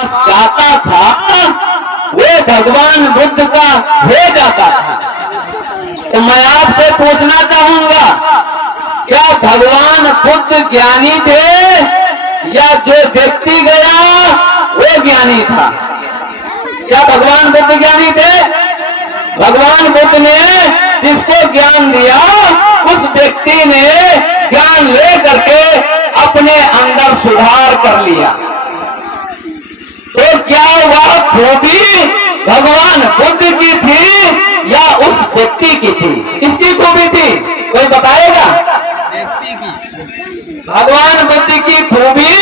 जाता था वो भगवान बुद्ध का हो जाता था। तो मैं आपसे पूछना चाहूंगा, क्या भगवान बुद्ध ज्ञानी थे या जो व्यक्ति गया वो ज्ञानी था? क्या भगवान बुद्ध ज्ञानी थे? भगवान बुद्ध ने जिसको ज्ञान दिया उस व्यक्ति ने ज्ञान ले करके अपने अंदर सुधार कर लिया। तो क्या वह खूबी भगवान बुद्ध की थी या उस व्यक्ति की थी? किसकी खूबी थी, कोई बताएगा? व्यक्ति की। भगवान बुद्ध की खूबी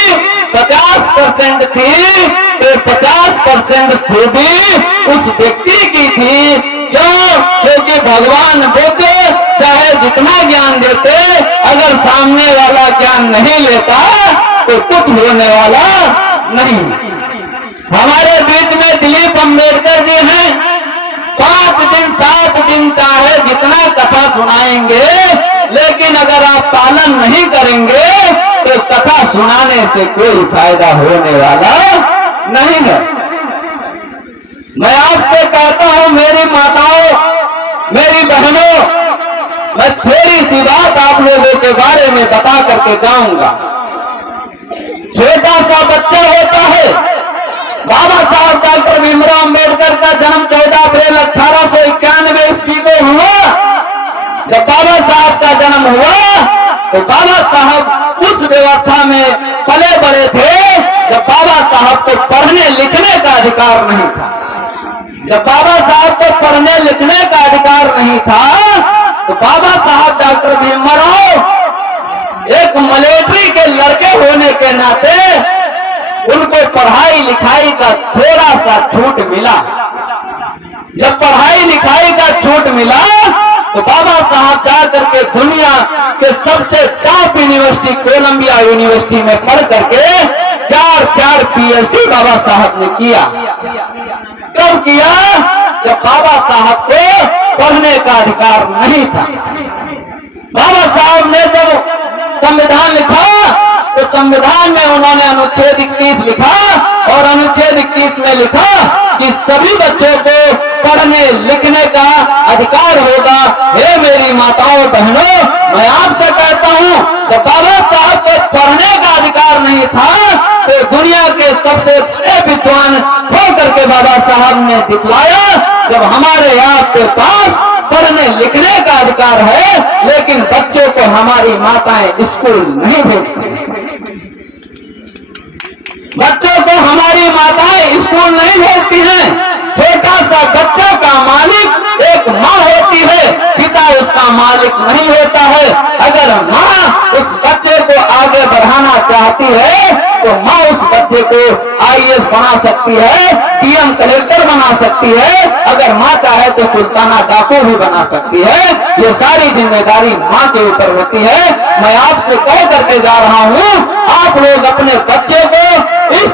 50% थी, तो 50% खूबी उस व्यक्ति की थी। क्यों? क्योंकि भगवान बुद्ध चाहे जितना ज्ञान देते, अगर सामने वाला ज्ञान नहीं लेता तो कुछ होने वाला नहीं। हमारे बीच में दिलीप अम्बेडकर जी हैं, 5 दिन 7 दिन का है जितना कथा सुनाएंगे, लेकिन अगर आप पालन नहीं करेंगे तो कथा सुनाने से कोई फायदा होने वाला नहीं है। मैं आपसे कहता हूं मेरी माताओं, मेरी बहनों, मैं थोड़ी सी बात आप लोगों के बारे में बता करके जाऊंगा। छोटा सा बच्चा होता है, बाबा साहब डॉक्टर भीमराव अम्बेडकर का जन्म 14 अप्रैल 1891 ईस्वी को हुआ। जब बाबा साहब का जन्म हुआ तो बाबा साहब उस व्यवस्था में पले बड़े थे जब बाबा साहब को पढ़ने लिखने का अधिकार नहीं था। जब बाबा साहब को पढ़ने लिखने का अधिकार नहीं था तो बाबा साहब डॉक्टर भीमराव एक मिलिट्री के लड़के होने के नाते उनको पढ़ाई लिखाई का थोड़ा सा छूट मिला। जब पढ़ाई लिखाई का छूट मिला तो बाबा साहब जाकर के दुनिया के सबसे टॉप यूनिवर्सिटी कोलंबिया यूनिवर्सिटी में पढ़ करके 4 पीएचडी बाबा साहब ने किया। कब किया? जब बाबा साहब को पढ़ने का अधिकार नहीं था। बाबा साहब ने जब संविधान लिखा तो संविधान में उन्होंने अनुच्छेद 21 लिखा और अनुच्छेद 21 में लिखा कि सभी बच्चों को पढ़ने लिखने का अधिकार होगा। हे मेरी माताओं बहनों, मैं आपसे कहता हूं, जब बाबा साहब को पढ़ने का अधिकार नहीं था तो दुनिया के सबसे बड़े विद्वान होकर के बाबा साहब ने दिखलाया। जब हमारे आपके पास पढ़ने लिखने का अधिकार है लेकिन बच्चों को हमारी माताएं स्कूल नहीं भेजती, बच्चों को हमारी माताएं स्कूल नहीं भेजती हैं। छोटा सा बच्चा का मालिक एक माँ होती है, पिता उसका मालिक नहीं होता है। अगर माँ उस बच्चे को आगे बढ़ाना चाहती है तो माँ उस बच्चे को आईएएस बना सकती है, डीएम कलेक्टर बना सकती है, अगर माँ चाहे तो सुल्ताना डाकू भी बना सकती है। ये सारी जिम्मेदारी माँ के ऊपर होती है। मैं आपसे कह करके जा रहा हूँ, आप लोग अपने बच्चे को इस